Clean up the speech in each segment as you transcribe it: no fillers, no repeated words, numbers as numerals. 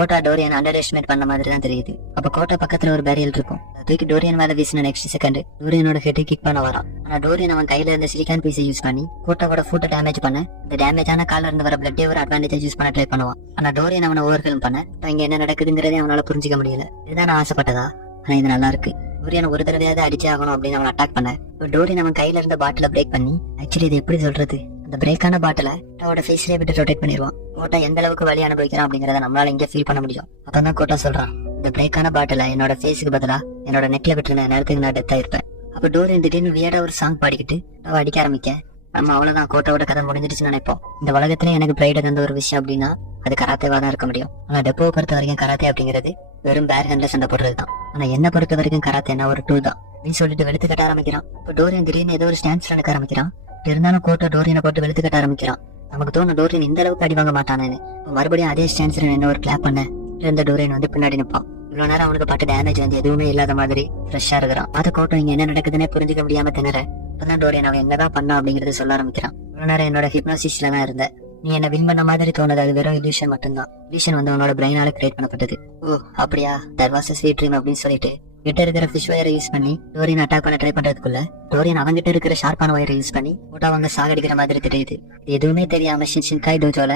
Quota Dorian under estimate பண்ண மாதிரி தான் தெரியுது. அப்ப கோட்டா பக்கத்துல ஒரு பேரியல் இருக்கும். தூக்கி டோரியன் மேல வீசின நெக்ஸ்ட் செகண்ட் டோரியனோட ஹெட் கிக் பண்ண வரான். ஆனா டோரியன் அவன் கையில இருந்த சிலிகான் பீஸை யூஸ் பண்ணி கோட்டாவோட ஃபுட்டை டேமேஜ் பண்ண இந்த டேமேஜ் ஆன கால்ல இருந்து வர பிளட்டே ஒரு அட்வான்டேஜ் யூஸ் பண்ண ட்ரை பண்ணுவான். ஆனா டோரியன் அவனை ஓவர் ஹெல்ம் பண்ண இங்க என்ன நடக்குதுங்கிறதே அவனால புரிஞ்சிக்க முடியல. இதுதான் நான் ஆசைப்பட்டதா? ஆனா இது நல்லா இருக்கு. டோரியன் ஒரு தடவையாவது அடிச்சே ஆகணும் அப்படின்னு அவன் அட்டாக் பண்ண டோரியன் அவன் கையில இருந்த பாட்டில பிரேக் பண்ணி, ஆக்சுவலி இது எப்படி சொல்றது, அந்த பிரேக்கான பாட்டில கோட்டாவோட ஃபேஸ்லயே விட்டு ரொட்டேட் பண்ணிடுவான். கோட்டா எந்த அளவுக்கு வலி அனுபவிக்கிறான் அப்படிங்கறத நம்மளால இங்க ஃபீல் பண்ண முடியும். அப்பதான் கோட்டா சொல்றான், இந்த பிரேக்கான பாட்டில என்னோட ஃபேஸுக்கு பதிலா என்னோட நெக்ல விட்டு நேரத்துக்கு நான் டெத் ஆயிருப்பேன். அப்ப டோரியன் திடீர்னு வியடா ஒரு சாங் பாடிக்கிட்டு அவ அடிக்க ஆரம்பிக்க நம்ம அவ்வளவுதான், கோட்டாவோட கதை முடிஞ்சிருச்சுன்னு நினைப்போம். இந்த உலகத்துல எனக்கு பிரைட் தந்த ஒரு விஷயம் அப்படின்னா அது கராத்தேவா தான் இருக்க முடியும். ஆனா டெப்போவை பொறுத்த வரைக்கும் கராத்தே அப்படிங்கிறது வெறும் பேர் ஹேண்ட்ல சண்டை போடுறதுதான். ஆனா என்ன பொறுத்த வரைக்கும் கராத்தேனா ஒரு டூல் தான் அப்படின்னு சொல்லிட்டு வெளுத்து கட்ட ஆரம்பிக்கிறான். இப்ப டோரியன் திடீர்னு ஏதோ ஒரு ஸ்டான்ஸ்ல நிக்க ஆரம்பிக்கிறான். இருந்தாலும் கோட்டா டோரியனை போட்டு வெளுத்து கட்ட ஆரம்பிக்கிறான். நமக்கு தோணும் டோரியன் இந்த அளவுக்கு அடி வாங்க மாட்டானேன்னு. மறுபடியும் அதே ஸ்டான்ஸ்ல என்ன ஒரு கிளாப் பண்ண இருந்த டோரியன் வந்து பின்னாடி நிற்பான். இவ்வளவு நேரம் அவனுக்கு பட்டு டேமேஜ் வந்து எதுவுமே இல்லாத மாதிரி ஃப்ரெஷ்ஷா இருக்கிறான். அத கோட்டா இங்க என்ன நடக்குதுன்னே புரிஞ்சுக்க முடியாம திணற அப்பதான் டோரியன் அவன் என்னதான் பண்ணா அப்படிங்கறத சொல்ல ஆரம்பிக்கிறான். இவ்வளவு நேரம் என்னோட ஹிப்னோசிஸ்ல தான் இருந்த, நீ என்ன வின் பண்ண மாதிரி தோணுது, அது வெறும் இல்யூஷன் மட்டும்தான். இல்யூஷன் வந்து உன்னோட பிரெயினால கிரியேட் பண்ணப்பட்டது. ஓ அப்படியா, that was a sweet dream அப்படின்னு சொல்லிட்டு கிட்ட இருக்கிற ஃபிஷ் வயரை யூஸ் பண்ணி டோரியன் அட்டாக் பண்ண ட்ரை பண்றதுக்குள்ள டோரியன் அவங்கிட்ட இருக்கிற ஷார்ப்பான வயரை யூஸ் பண்ணி கோட்டா அவங்க சாகடிக்கிற மாதிரி தெரியுது. எதுவுமே தெரியாம ஷின்காய் டோஜோல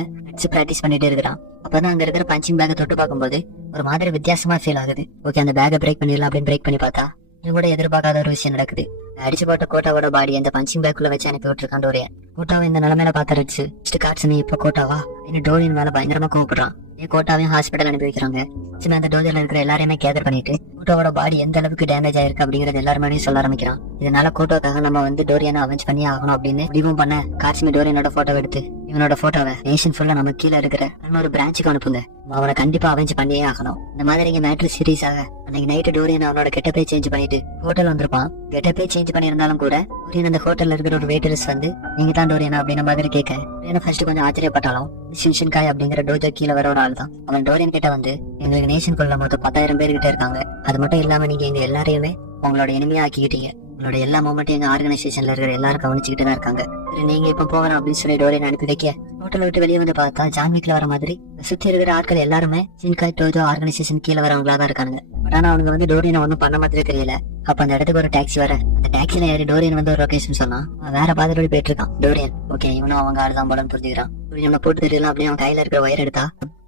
பிராக்டிஸ் பண்ணிட்டே இருக்கிறான். அப்பதான் அங்க இருக்கிற பஞ்சிங் பேக்கை தொட்டு பார்க்கும்போது ஒரு மாதிரி வித்தியாசமா ஃபீல் ஆகுது. ஓகே, அந்த பேக்கை பிரேக் பண்ணிடலாம் அப்படின்னு பிரேக் பண்ணி பார்த்தா இது கூட எதிர்பார்க்காத ஒரு விஷயம் நடக்குது. அடிச்சு போட்ட கோட்டாவோட பாடி அந்த பஞ்சிங் பேக்குள்ள வச்சு அனுப்பி விட்டுருக்கான் டோரியன். கோட்டாவை இந்த நிலைமையில பாத்துருச்சு. காட்ஸ் நீ இப்ப கோட்டாவா இன்னும் டோரியன் மேல பயங்கரமா கோவப்படுறான். கோட்டாவையும் ஹாஸ்பிட்டல் அனுப்பி வைக்கிறாங்க. அந்த டோஜர்ல இருக்கிற எல்லாரையுமே கேதர் பண்ணிட்டு கோட்டாவோட பாடி எந்த அளவுக்கு டேமேஜ் ஆயிருக்கு அப்படிங்கறது எல்லாருமே சொல்ல ஆரம்பிக்கிறான். இதனால கோட்டாக்காக நம்ம வந்து டோரியனை அவெஞ்ச் பண்ணி ஆகணும் அப்படின்னு முடிவும் பண்ண காட்சிமி டோரியனோட போட்டோ எடுத்து இவனோட போட்டோவை நேஷன் ஃபுல்லா நம்ம கீழே இருக்கிற இன்னொரு பிரான்ச்சுக்கு அனுப்புங்க, அவனை கண்டிப்பா அவெஞ்ச் பண்ணியே ஆகணும். இந்த மாதிரி இங்க மேட்ரு சீரியஸ் ஆக அன்னைக்கு நைட்டு டோரியன் அவனோட கெட்டப்பே சேஞ்ச் பண்ணிட்டு ஹோட்டல் வந்திருப்பான். கெட்டப்பே சேஞ்ச் பண்ணியிருந்தாலும் கூட டோரியன் அந்த ஹோட்டல்ல இருக்கிற ஒரு வெயிட்டர்ஸ் வந்து நீங்க தான் டோரியனா அப்படின்ற மாதிரி கேட்க டோரியனை ஃபர்ஸ்ட் கொஞ்சம் ஆச்சரியப்பட்டாலும் ஷின்காய் அப்படிங்கிற டோஜோ கீழே வர ஒரு ஆள் தான். அவன் டோரியன் கிட்ட வந்து எங்களுக்கு நேஷன் குள்ள மொத்தம் 10,000 பேர் கிட்ட இருக்காங்க, அது மட்டும் இல்லாம நீங்க எங்க எல்லாரையுமே உங்களோட எனிமையா ஆக்கிக்கிட்டீங்க, உங்களோட எல்லா மூமெண்ட்டும் எங்க ஆர்கனைசேஷன்ல இருக்கிற எல்லாரும் கவனிச்சுக்கிட்டு தான் இருக்காங்க, நீங்க இப்ப போகணும் அப்படின்னு சொல்லி டோரியன் அனுப்பி வைக்க ஹோட்டலை விட்டு வெளியே வந்து பார்த்தா ஜான்விக்ல வர மாதிரி சுத்தி இருக்கிற ஆட்கள் எல்லாருமே ஷின்காய் டோஜோ ஆர்கனைசேஷன் கீழே வரவங்களா தான் இருக்காங்க. பட் ஆனா அவனுக்கு வந்து டோரியனை ஒன்னும் பண்ண மாதிரி தெரியல. அப்ப அந்த இடத்துக்கு ஒரு டாக்ஸி வர அந்த டாக்ஸில ஏறி டோரியன் வந்து ஒரு லொகேஷன் சொன்னா வேற பாதையோட போயிட்டு இருக்கான். டோரியன் ஓகே இவனும் அவங்க ஆளுதான் போலன்னு புரிஞ்சுக்கிறான். நம்ம போட்டு தெரியலாம் அப்படின்னு அவன் கையில இருக்கிற ஒயர் எடுத்தா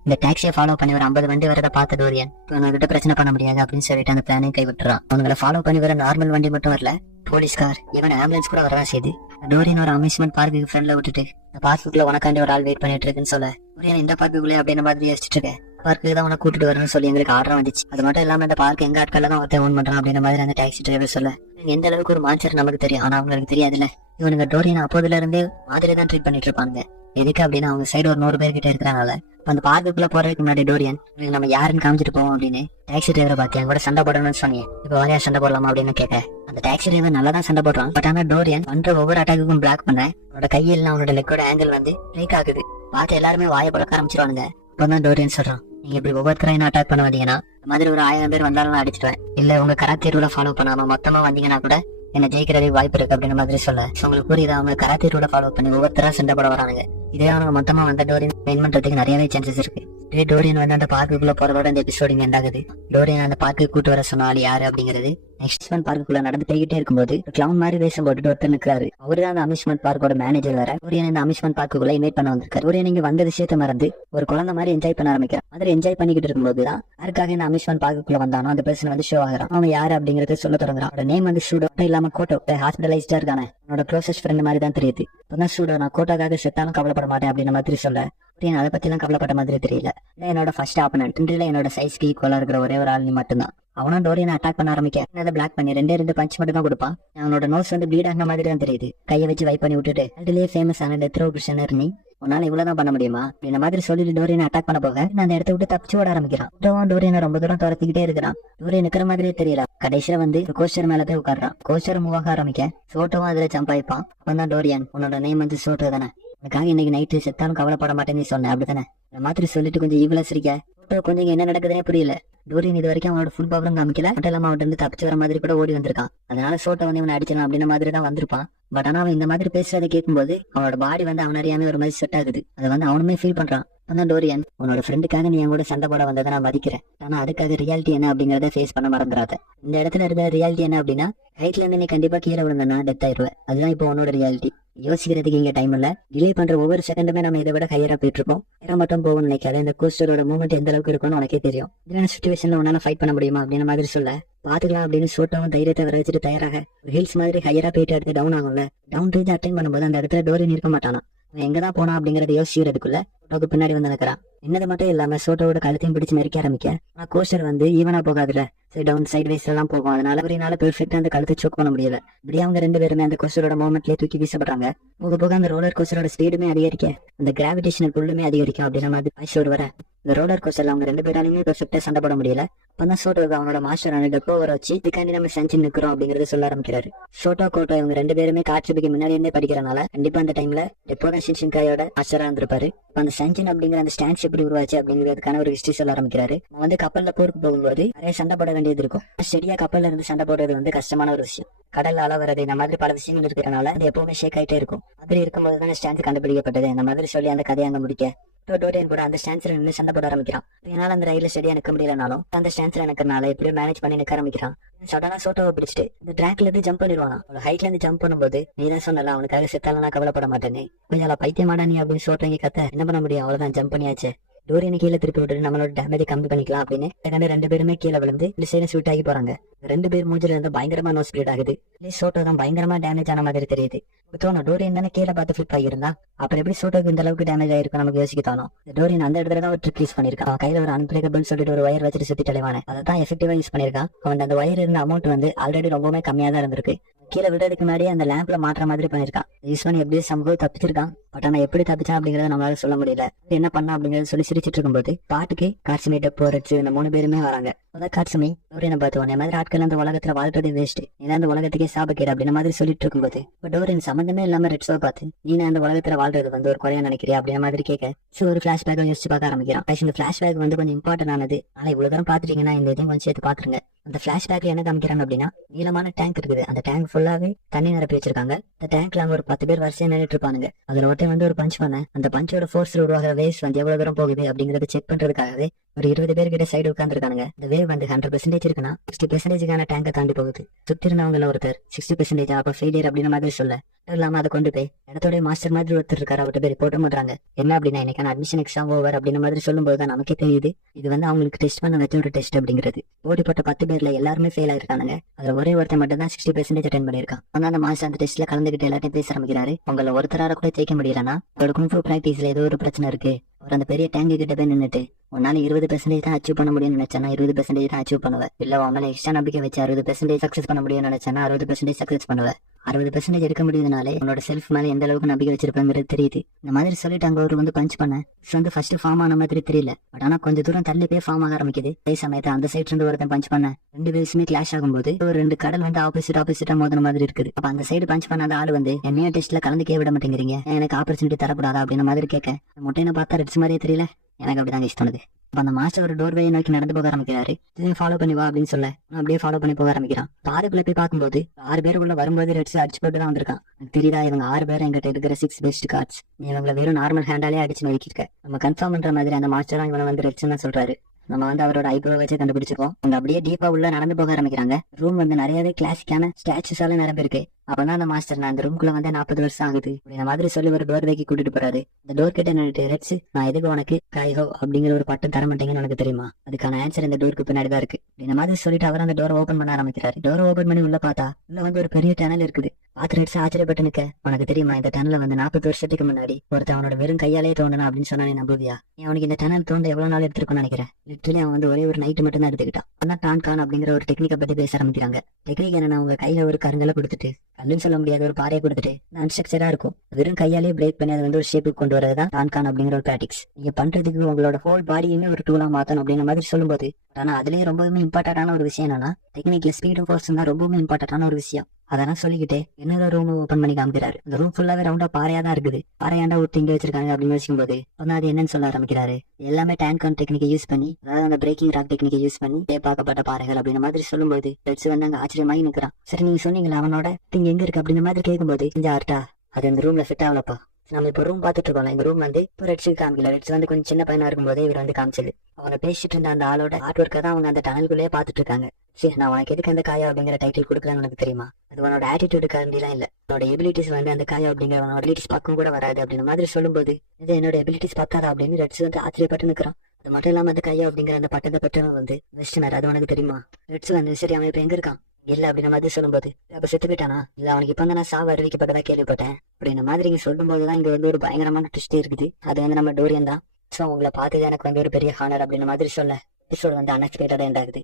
இந்த டாக்ஸியை ஃபாலோ பண்ணி ஒரு 50 வண்டி வரதை பார்த்த டோரியன் கிட்ட பிரச்சனை பண்ண முடியாது அப்படின்னு சொல்லிட்டு அந்த பிளானையும் கைவிட்டுறான். அவங்களை ஃபாலோ பண்ணி வர நார்மல் வண்டி மட்டும் வரல, போலீஸ் கார் இவன் ஆம்புலன்ஸ் கூட வரதான் செய்து டோரியன் ஒரு அம்யூஸ்மெண்ட் பார்க்கு ஃப்ரெண்ட்ல விட்டுட்டு இந்த பார்க்குள்ள உனக்காண்டி ஒரு ஆள் வெயிட் பண்ணிட்டு இருக்குன்னு சொல்ல டோரியன் இந்த பார்க்குள்ளே அப்படின்ற மாதிரி யோசிச்சுட்டு இருக்கேன். பார்க்கு தான் உனக்கு கூட்டிட்டு வரணும்னு சொல்லி எங்களுக்கு ஆர்டர் வந்துச்சு. அது மட்டும் இல்லாம இந்த பார்க் எங்க ஆட்கள் தான் ஒருத்தன் ஓன் பண்றான் அப்படின்ற மாதிரி அந்த டாக்ஸி டிரைவர் சொல்ல எந்த அளவுக்கு ஒரு மான்சர் நமக்கு தெரியும், ஆனா அவங்களுக்கு தெரியாதுல்ல. இவனுங்க டோரியன் அப்போதுல இருந்தே மாதிரி தான் ட்ரீட் பண்ணிட்டு இருப்பாங்க. எதுக்கு அப்படின்னா அவங்க சைடு ஒரு 100 பேர் கிட்ட இருக்கிறனால அந்த பார்க்குள்ள போறதுக்கு முன்னாடி டோரியன் நம்ம யாருன்னு காமிச்சிட்டு போவோம் அப்படின்னு டாக்ஸி டிரைவரை பார்த்து என் கூட சண்டை போடணும்னு சொன்னீங்க, இப்ப வரையா சண்டை போடலாமா அப்படின்னு கேட்க அந்த டாக்ஸி டிரைவர் நல்லா தான் சண்டை போடுறான். பட் ஆனா டோரியன் பண்ற ஒவ்வொரு அட்டாக்குக்கும் பிளாக் பண்ண அவனோட கையெல்லாம் அவனோட லெக்கோட ஆங்கிள் வந்து பிரேக் ஆகுது. பார்த்து எல்லாருமே வாயை பழக்க ஆரம்பிச்சிருவானுங்க. அப்பதான் டோரியன் சொல்றான், நீங்க இப்படி ஒவ்வொருத்தரையும் அட்டாக் பண்ண வந்தீங்கன்னா இந்த மாதிரி ஒரு 1000 பேர் வந்தாலும் அடிச்சிடுவேன், இல்ல உங்க கராத்தே ரூலை ஃபாலோ பண்ணாம மொத்தமா வந்தீங்கன்னா கூட என்ன ஜெயிக்கிறதுக்கு வாய்ப்பு இருக்கு அப்படின்ற மாதிரி சொல்ல உங்களுக்கு புரியுது. அவங்க கராத்தே ரூலை ஃபாலோ பண்ணி ஒவ்வொருத்தரா சண்டை போட வரானுங்க. இதே அவங்க மொத்தமா வந்த டோரியன் வின் பண்றதுக்கு நிறையவே சான்சஸ் இருக்கு. இதே டோரியன் வந்து அந்த பார்க்குள்ள போறதோட இந்த எபிசோடு எண்ட் ஆகுது. டோரியன் அந்த பார்க்கு கூட்டு வர சொன்ன ஆள் யாரு அப்படிங்கிறது நெக்ஸ்ட் ஒன் பார்க்குள்ள நடந்து போய்கிட்டே இருக்கும்போது கிளவுன் மாதிரி வேஷம் போட்டுட்டு ஒருத்தர் நிற்கிறாரு. அவருதான் அந்த அம்யூஸ்மெண்ட் பார்க்கோட மேனேஜர். வேற டோரியன் இந்த அம்யூஸ்மெண்ட் பார்க்குள்ள இன்வைட் பண்ண வந்திருக்காரு. டோரியன் இங்க வந்த விஷயத்த மறந்து ஒரு குழந்தை மாதிரி என்ஜாய் பண்ண ஆரம்பிக்கிறான். அதில் என்ஜாய் பண்ணிக்கிட்டு இருக்கும்போதுதான் யாருக்காக இந்த அம்யூஸ்மெண்ட் பார்க்குள்ள வந்தானோ அந்த பர்சன் வந்து ஷோ ஆகிறான். அவன் யாரு அப்படிங்கறது சொல்ல தொடங்குறான். அவரோட நேம் வந்து ஷூடோ இல்லாம கோட்டோ, ஹாஸ்பிட்டலைஸ்டா இருக்கானே அவனோட க்ளோசஸ்ட் ஃப்ரெண்ட் மாதிரி தான் தெரியுது. இப்பதான் ஷூடோ நான் கோட்டாக்காக செத்தாலும் கவலைப்பட மாட்டேன் அப்படின்ற மாதிரி சொல்ல அதை பத்தி எல்லாம் கவலைப்பட்ட மாதிரி தெரியல. என்னோட ஃபர்ஸ்ட் ஆப்பனன்ட் என்னோட சைஸ்க்கு ஈக்குவலா இருக்கிற ஒரே ஒரு ஆள் நீ மட்டும்தான். அவனும் டோரியனை அட்டாக் பண்ண ஆரம்பிக்க பிளாக் பண்ணி 2 பஞ்ச் மட்டும் தான் கொடுப்பான். அவனோட நோஸ் வந்து ப்ளீட் ஆகிற மாதிரி தான் தெரியுது. கையை வச்சு வைப் பண்ணி விட்டுட்டு அதுலயே ஃபேமஸ் ஆன டெத் ரோ பிரிஷனர் நீ உன்னால இவ்வளவுதான் பண்ண முடியுமா இந்த மாதிரி சொல்லிட்டு டோரியனை அட்டாக் பண்ண போக நான் அந்த இடத்த விட்டு தப்பிச்சு ஓட ஆரம்பிக்கிறான். டோரியனை ரொம்ப தூரம் துரத்திக்கிட்டே இருக்கிறான். டோரியன் இருக்கிற மாதிரியே தெரியல. கடைசியில வந்து கோஸ்டர் மேல போய் உட்காடுறான். கோஸ்டர் மூவ் ஆக ஆரம்பிக்க சோட்டோவும் அதுல ஜம்ப் ஆயிப்பான். அப்பதான் டோரியன் உன்னோட நேம் வந்து சோட்டோ தானே, அதுக்காக இன்னைக்கு நைட்டு செத்தாலும் கவலைப்பட மாட்டேன்னு சொன்னேன் அப்படித்தானே? இந்த மாதிரி சொல்லிட்டு கொஞ்சம் ஈவலா சிரிக்க. சோட்டோ கொஞ்சம் இங்க என்ன நடக்குதுன்னே புரியல. டோரியன் இது வரைக்கும் அவனோட ஃபுல் பவரும் காமிக்கல. மட்டும் இல்லாம அவன்கிட்ட இருந்து தப்பிச்சு வர மாதிரி கூட ஓடி வந்திருக்கான். அதனால சோட்டோ வந்து இவனை அடிச்சலாம் அப்படின்ற மாதிரி தான் வந்திருப்பான். பட் ஆனா அவன் இந்த மாதிரி பேசுறதை கேட்கும்போது அவனோட பாடி வந்து அவன் அறியாம ஒரு மாதிரி செட் ஆகுது. அதை வந்து அவனுமே ஃபீல் பண்றான். அப்பதான் டோரியன், உன்னோட ஃப்ரெண்டுக்காக நீ என் கூட சண்டை போட வந்ததை நான் மதிக்கிறேன். ஆனா அதுக்காக ரியாலிட்டி என்ன அப்படிங்கறத ஃபேஸ் பண்ண மறந்துடாத. இந்த இடத்துல இருந்த ரியாலிட்டி என்ன அப்படின்னா, ஹைட்ல இருந்து நீ கண்டிப்பா கீழே விழுந்தனா டெத் ஆயிடுவேன். அதுதான் இப்போ உன்னோட ரியாலிட்டி. யோசிக்கிறதுக்கு இங்க டைம் இல்ல. டிலே பண்ற ஒவ்வொரு செகண்டுமே நம்ம இதை விட ஹையரா போயிட்டு இருக்கோம். ஹையரா மட்டும் போகும்னு நினைக்காத. இந்த கோஸ்டரோட மூவ்மெண்ட் எந்த அளவுக்கு இருக்கும்னு உனக்கே தெரியும். இதுல சுச்சுவேஷன்ல உன்னால ஃபைட் பண்ண முடியுமா அப்படின்ற மாதிரி சொல்ல பாத்துக்கலாம் அப்படின்னு சோட்டோவும் தைரியத்தை வர வச்சுட்டு தயாராக ஹில்ஸ் மாதிரி ஹையரா போயிட்டு அடுத்து டவுன் ஆகும்ல. டவுன் ரேஞ்ச் அட்டைன் பண்ணும்போது அந்த இடத்துல டோரியன் இருக்க மாட்டானா. அவன் எங்கதான் போனா அப்படிங்கறத யோசிக்கிறதுக்குள்ள சோட்டோக்கு பின்னாடி வந்து நிற்கிறான். என்னது மட்டும் இல்லாம சோட்டோவோட கழுத்தையும் பிடிச்சு நெருக்க ஆரம்பிக்க. ஆனா கோஸ்டர் வந்து ஈவனா போகாதுல, சரி டவுன் சைட் வைஸ் எல்லாம் போகும். அதனால அவரால பெர்ஃபெக்டா அந்த கழுத்தை சோக் பண்ண முடியல. இப்படியே அவங்க ரெண்டு பேருமே அந்த கோஸ்டரோட மூமெண்ட்லயே தூக்கி வீசப்படுறாங்க. போக போக அந்த ரோலர் கோஸ்டரோட ஸ்பீடுமே அதிகரிக்க, அந்த கிராவிடேஷனல் புல்லுமே அதிகரிக்கும் அப்படின்ற மாதிரி ஐஷோர் வர இந்த ரோலர் கோஸ்டர்ல அவங்க ரெண்டு பேராலுமே பெர்ஃபெக்டா சண்டை போட முடியல. அப்பதான் சோட்டோக்கு அவனோட மாஸ்டரான டெக்கோவரை வச்சு இதுக்காண்டி நம்ம செஞ்சு நிக்கிறோம் அப்படிங்கறத சொல்ல ஆரம்பிக்கிறாரு. சோட்டோ கோட்டோ இவங்க ரெண்டு பேருமே காட்சிபிக்கு முன்னாடி இருந்தே படிக்கிறனால கண்டிப்பா அந்த டைம்ல டெப்போட ஷின்காயோட மாஸ்டரா இருந்திருப்பாரு. அந்த சஞ்சின் அப்படிங்கிற அந்த ஸ்டான்ஸ் எப்படி உருவாச்சு அப்படிங்கிறதுக்கான ஒரு ஹிஸ்டரி சொல்ல ஆரம்பிக்கிறாரு. அவன் வந்து கப்பல்ல போருக்கு போகும்போது நிறைய சண்டை போட வேண்டியது இருக்கும். சரியா கப்பல்ல இருந்து சண்டை போடுறது வந்து கஷ்டமான ஒரு விஷயம். கடல்ல அலை வரது இந்த மாதிரி பல விஷயங்கள் இருக்கிறனால அது எப்பவுமே ஷேக் ஆயிட்டே இருக்கும். அப்படி இருக்கும்போது தான் ஸ்டான்ஸ் கண்டுபிடிக்கப்பட்டது. இந்த மாதிரி சொல்லி அந்த கதையை அங்க முடிக்க டோரியன் கூட அந்த ஸ்டான்ஸ்ல நின்று சண்டை போட ஆரம்பிக்கிறான். என்னால அந்த ரயில ஸ்டடியா நிக்க முடியலனாலும் அந்த ஸ்டான்ஸ்ல நிக்கிறனால எப்படியோ மேனேஜ் பண்ணி நிக்க ஆரம்பிக்கிறான். சடனா சோட்டோவை பிடிச்சிட்டு இந்த ட்ராக்ல இருந்து ஜம்ப் பண்ணிடுவானா. அவன் ஹைட்ல இருந்து ஜம்ப் பண்ணும்போது நீ தான் சொன்னல அவனுக்காக செத்தாலும் நான் கவலைப்பட மாட்டேன்னு. கொஞ்சம் பைத்தியமாடா நீ அப்படின்னு சோட்டோங்க கத்த. என்ன பண்ண முடியும், அவ்வளவுதான் ஜம்ப் பண்ணியாச்சு. டோரியனை கீழே திருப்பி விட்டு நம்மளோட டேமேஜ் கம்மி பண்ணிக்கலாம் அப்படின்னு ரெண்டு பேருமே கீழே விழுந்து சைடு ஸ்வீட் ஆகி போறாங்க. ரெண்டு பேர் மூஞ்சில இருந்து பயங்கரமா நோ ஸ்பீட் ஆகுது. சோட்டோ தான் பயங்கரமா டேமேஜ் ஆன மாதிரி தெரியுது. தோணும் டோரியன் தானே கீழே பார்த்து ஃபிளிப் ஆகியிருந்தா அப்புறம் எப்படி சோட்டோக்கு இந்த அளவுக்கு டேமேஜ் ஆயிருக்கும் நமக்கு யோசிக்க தோணும். டோரியன் அந்த இடத்துல தான் ஒரு ட்ரிக் யூஸ் பண்ணிருக்கான். அவன் கையில ஒரு அன்பிரேக்கபிள் சொல்லிட்டு ஒரு வயர் வச்சுட்டு சுத்தி தலைவானே அதை தான் எஃபெக்டிவா யூஸ் பண்ணிருக்கான். அவன் அந்த வயர் இருந்த அமௌண்ட் வந்து ஆல்ரெடி ரொம்பவே கம்மியா தான் இருந்திருக்கு. கீழே விடுறதுக்கு முன்னாடியே அந்த லேம்ப்ல மாற்ற மாதிரி பண்ணிருக்கான். யூஸ் பண்ணி எப்படியே சமூகம் தப்பிச்சிருக்கான். பட் ஆனா எப்படி தப்பிச்சான் அப்படிங்கறத நம்மளால சொல்ல முடியல. என்ன பண்ணா அப்படிங்கறத சொல்லி சிரிச்சிட்டு இருக்கும்போது பாட்டுக்கு காட்சுமேட்ட போறச்சு இந்த 3 பேருமே வராங்க. அதான் காட்சுமி டோரியனை பார்த்து உன்ன மாதிரி ஆட்கள் அந்த உலகத்துல வாழ்றது வேஸ்ட், நீ அந்த உலகத்துக்கே சாபக்கேடு அப்படின்ற மாதிரி சொல்லிட்டு இருக்கும்போது டோரியன் சம்பந்தமே இல்லாம ரெட்ஸோ பார்த்து நீ அந்த உலகத்துல வாழ்றது வந்து ஒரு குறையா நினைக்கிறியா அப்படின்ற மாதிரி கேட்க ஒரு பிளாஷ்பேக் யோசிச்சு பார்க்க ஆரம்பிக்கிறான். இந்த பிளாஷ்பேக் வந்து கொஞ்சம் இம்பார்ட்டன் ஆனது. ஆனா இவ்வளவு தூரம் பாத்துட்டீங்கன்னா இந்த இதையும் கொஞ்சம் சேர்த்து பாத்துருங்க. அந்த பிளாஷ்பேக்ல என்ன காமிக்கிறாங்க அப்படின்னா நீளமான டேங்க் இருக்குது. அந்த டேங்க் ஃபுல்லாவே தண்ணி நிரப்பி வச்சிருக்காங்க. அந்த டேங்க்ல அங்க ஒரு 10 பேர் வரிசையா நின்னுட்டு இருப்பானுங்க. அதுல ஒருத்தன் வந்து ஒரு பஞ்ச் பண்ண அந்த பஞ்சோட ஃபோர்ஸ்ல உருவாகிற வேவ்ஸ் வந்து எவ்வளவு தூரம் போகுது அப்படிங்கறத செக் பண்றதுக்காகவே ஒரு 20 பேர் கிட்ட சைடு உட்காந்துருக்கானுங்க. இந்த வேவ் வந்து 100% இருக்குன்னா 60% டேங்கை தாண்டி போகுது. சுத்தி இருந்தவங்கள ஒருத்தர் 60% அப்ப ஃபெயிலியர் அப்படின்ற மாதிரி சொல்ல இல்லாம அதை கொண்டு போய் இடத்தோட மாஸ்டர் மாதிரி ஒருத்தர் இருக்காரு. அவர்கிட்ட பேர் ரிப்போர்ட் பண்றாங்க. என்ன அப்படின்னா இன்னைக்கான அட்மிஷன் எக்ஸாம் ஓவர் அப்படின்ற மாதிரி சொல்லும்போது தான் நமக்கே தெரியுது இது வந்து அவங்களுக்கு டெஸ்ட் பண்ண வச்ச ஒரு டெஸ்ட் அப்படிங்கிறது. போட்டி போட்ட 10 பேர்ல எல்லாருமே ஃபெயில் ஆயிருக்கானுங்க. அதுல ஒரே ஒருத்தர் மட்டும் தான் 60% அட்டென்ட் பண்ணிருக்கான். ஆனா அந்த மாஸ்டர் அந்த டெஸ்ட்ல கலந்துகிட்டு எல்லாத்தையும் பேச ஆரம்பிக்கிறாரு. உங்களை ஒருத்தரால கூட ஜெயிக்க முடியலன்னா அதோட குங்ஃபு பிராக்டிஸ்ல ஏதோ ஒரு பிரச்சனை இருக்கு. அவர் அந்த பெரிய டேங்கு கிட்ட போய் நின்னுட்டு உன்னால 20% தான் அச்சீவ் பண்ண முடியும்னு நினைச்சா 20% தான் அச்சீவ் பண்ணுவேன். இல்ல உன்னால எக்ஸ்ட்ரா நம்பிக்கை வச்சு 60% சக்சஸ் பண்ண முடியும்னு நினைச்சா 60% சக்சஸ் பண்ணுவேன். 60% எடுக்க முடியுதுனாலே உன்னோட செல்ஃப் மேல எந்த அளவுக்கு நம்பிக்கை வச்சிருப்பேங்கிறது தெரியுது. இந்த மாதிரி சொல்லிட்டு அங்க ஒரு வந்து பஞ்ச் பண்ண வந்து ஃபர்ஸ்ட் ஃபார்ம் ஆன மாதிரி தெரியல. பட் ஆனா கொஞ்சம் தூரம் தள்ளி போய் ஃபார்ம் ஆக ஆரம்பிக்குது. அதே சமயத்தை அந்த சைட் இருந்து ஒருத்தன் பஞ்ச் பண்ண 2 வேவ்ஸுமே கிளாஷ் ஆகும்போது ஒரு 2 கடல் வந்து ஆப்போசிட்டா மோதின மாதிரி இருக்குது. அப்ப அந்த சைடு பஞ்ச் பண்ண அந்த ஆள் வந்து என்னைய டெஸ்ட்ல கலந்துக்கே விட மாட்டேங்கிறீங்க, எனக்கு ஆப்பர்ச்சுனிட்டி தரப்படாதா அப்படின்ற மாதிரி கேட்க முட்டையின பார்த்தா ரெட்ஸ் மாதிரியே தெரியல. எனக்கு அப்படிதாங்க இஷ்டம். அப்ப அந்த மாஸ்டர் ஒரு டோர்வேயை நோக்கி நடந்து போக ஆரம்பிக்கிறாரு. ஃபாலோ பண்ணி வா அப்படின்னு சொல்ல அப்படியே ஃபாலோ பண்ணி போக ஆரம்பிக்கிறான். பாருக்குள்ள போய் பார்க்கும்போது 6 பேருக்குள்ள வரும்போது ரெட்ஸ் அடிச்சு போட்டு தான் வந்திருக்கான். தெரியுதா இவங்க 6 பேர் எங்கிட்ட இருக்கிற 6 பெஸ்ட் கார்ட்ஸ். நீ இவங்களை வெறும் நார்மல் ஹேண்டாலே அடிச்சு நோக்கிருக்க. நம்ம கன்ஃபார்ம் பண்ற மாதிரி அந்த மாஸ்டர் இவனை வந்து ரெட்ஸ் தான் சொல்றாரு. நம்ம வந்து அவரோட ஐப்ரோ வச்சு கண்டுபிடிச்சிருக்கோம். அவங்க அப்படியே டீப்பா உள்ள நடந்து போக ஆரம்பிக்கிறாங்க. ரூம் வந்து நிறையவே கிளாசிக்கான ஸ்டாச்சுஸால நிரம்பிருக்கு. அப்பதான் அந்த மாஸ்டர் நான் அந்த ரூம்குள்ள வந்து 40 வருஷம் ஆகுது இந்த மாதிரி சொல்லி ஒரு டோர் வைக்கி கூட்டிட்டு போறாரு. இந்த டோர் கிட்ட நின்னுட்டு ரெட்ஸ் நான் எதுக்கு உனக்கு கைஹோ அப்படிங்கிற ஒரு பட்டம் தர மாட்டேங்கன்னு உனக்கு தெரியுமா, அதுக்கான ஆன்சர் இந்த டோருக்கு பின்னாடி தான் இருக்கு இந்த மாதிரி சொல்லிட்டு அவர் அந்த டோர் ஓபன் பண்ண ஆரம்பிக்கிறாரு. டோர் ஓபன் பண்ணி உள்ள பார்த்தா உள்ள வந்து ஒரு பெரிய டனல் இருக்குது. பாத்து ரெட்ஸ் ஆச்சரியப்பட்டு நிக்க உனக்கு தெரியுமா இந்த டனல வந்து 40 வருஷத்துக்கு முன்னாடி ஒருத்தன் அவனோட வெறும் கையாலே தோண்டனா அப்படின்னு சொன்னா நீ நம்புவியா? அவனுக்கு இந்த டனல் தோண்ட எவ்வளவு நாள் எடுத்திருக்கும்னு நினைக்கிறேன். லிட்டரலி அவன் வந்து ஒரே ஒரு நைட்டு மட்டும் தான் எடுத்துக்கிட்டான். ஆனா டான்கான் அப்படிங்கிற ஒரு டெக்னிக்கை பத்தி பேச ஆரம்பிக்கிறாங்க. டெக்னிக் என்னன்னா உங்க கையில ஒரு கருங்கலை கொடுத்துட்டு கல்லுன்னு சொல்ல முடியாத ஒரு பாறையை கொடுத்துட்டு அன்ஸ்ட்ரக்சரா இருக்கும் வெறும் கையாலே பிரேக் பண்ணி அதை வந்து ஒரு ஷேப்புக்கு கொண்டு வரதுதான் டான்கான் அப்படிங்கிற ஒரு பிராக்டிக்ஸ். நீங்க பண்றதுக்கு உங்களோட ஹோல் பாடியுமே ஒரு டூலா மாத்தணும் அப்படிங்கிற மாதிரி சொல்லும்போது ஆனா அதுலயே ரொம்பவுமே இம்பார்ட்டன்டான ஒரு விஷயம் என்னன்னா டெக்னிக்ல ஸ்பீடும் ஃபோர்ஸும் தான் ரொம்பவுமே இம்பார்ட்டன்டான ஒரு விஷயம். அதெல்லாம் சொல்லிக்கிட்டே இன்னொரு ரூம் ஓபன் பண்ணி காமிக்கிறாரு. அந்த ரூம் ஃபுல்லாவே ரவுண்டா பாறையா தான் இருக்குது. பாறையாண்டா ஒரு திங்க வச்சிருக்காங்க அப்படின்னு யோசிக்கும் போது அது என்னன்னு சொல்ல ஆரம்பிக்கிறாரு. எல்லாமே டேங்க் ஆன் டெக்னிக்கை யூஸ் பண்ணி, அதாவது அந்த பிரேக்கிங் ராக் டெக்னிக்கை யூஸ் பண்ணி பார்க்கப்பட்ட பாறைகள் அப்படின்ற மாதிரி சொல்லும்போது ரெட்ஸ் வந்து அங்க ஆச்சரியமாகி நிக்கிறான். சரி நீங்க சொன்னீங்களா அவனோட திங்க எங்க இருக்கு அப்படின்ற மாதிரி கேட்கும்போது இந்த ஆர்ட்டா அது அந்த ரூம்ல ஃபிட் ஆகலப்பா. நம்ம இப்போ ரூம் பாத்துட்டு இருக்கோம்ல, இந்த ரூம் வந்து இப்போ ரெட்ஸுக்கு காமிக்கல. ரெட்ஸ் வந்து கொஞ்சம் சின்ன பையனா இருக்கும்போதே இவர் வந்து காமிச்சது. அவங்க பேசிட்டு இருந்த அந்த ஆளோட ஆர்ட் ஒர்க்கை தான் அவங்க அந்த டனலுக்குள்ளேயே பாத்துட்டு இருக்காங்க. சரி நான் உனக்கு எதுக்கு அந்த காயா அப்படிங்கிற டைட்டில் கொடுக்கலான்னு உனக்கு தெரியுமா? அது உன்னோட ஆட்டிடியூடு காரண்டிலாம் இல்ல, உன்னோட எபிலிட்டிஸ் வந்து அந்த காயா அப்படிங்கிற உன்னோட எபிலிட்டிஸ் பக்கம் கூட வராது அப்படின்ற மாதிரி சொல்லும்போது இது என்னோட எபிலிட்டிஸ் பத்தாதா அப்படின்னு ரெட்ஸ் வந்து ஆச்சரியப்பட்டு நிற்கிறான். அது மட்டும் இல்லாம அந்த கையா அப்படிங்கிற அந்த பட்டத்தை பெற்றவன் வந்து வெஸ்டர்னர், அது உனக்கு தெரியுமா? ரெட்ஸ் வந்து சரி அவன் இப்ப எங்க இருக்கான் இல்ல அப்படின்ற மாதிரி சொல்லும்போது அப்ப செத்து போயிட்டானா இல்ல அவனுக்கு இப்ப நான் சாவு அறிவிக்கப்பட்டதா கேள்விப்பட்டேன் அப்படின்ற மாதிரி இங்க சொல்லும் போதுதான் இங்க வந்து ஒரு பயங்கரமான ட்விஸ்ட் இருக்குது. அது வந்து நம்ம டோரியன் தான். சோ உங்களை பார்த்தது எனக்கு வந்து ஒரு பெரிய ஹானர் அப்படின்ற மாதிரி சொல்ல எபிசோட் வந்து அன்எக்ஸ்பெக்டடா எண்ட் ஆகுது.